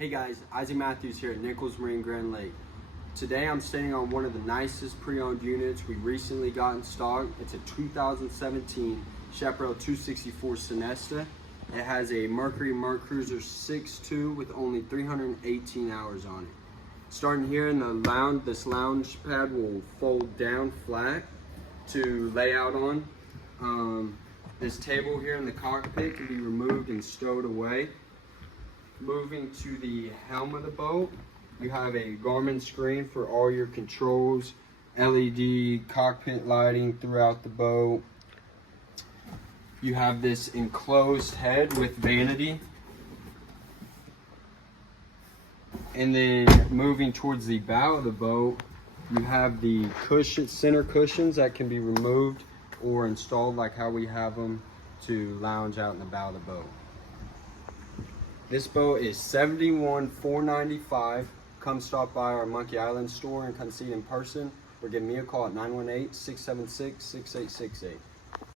Hey guys, Isaac Matthews here at Nichols Marine Grand Lake. Today I'm standing on one of the nicest pre-owned units we recently got in stock. It's a 2017 Chaparral 264 Sunesta. It has a Mercury MerCruiser 6.2 with only 318 hours on it. Starting here in the lounge, this lounge pad will fold down flat to lay out on. This table here in the cockpit can be removed and stowed away. Moving to the helm of the boat, you have a Garmin screen for all your controls, LED cockpit lighting throughout the boat. You have this enclosed head with vanity. And then moving towards the bow of the boat, you have the center cushions that can be removed or installed like how we have them to lounge out in the bow of the boat. This boat is $71,495. Come stop by our Monkey Island store and come see it in person, or give me a call at 918-676-6868.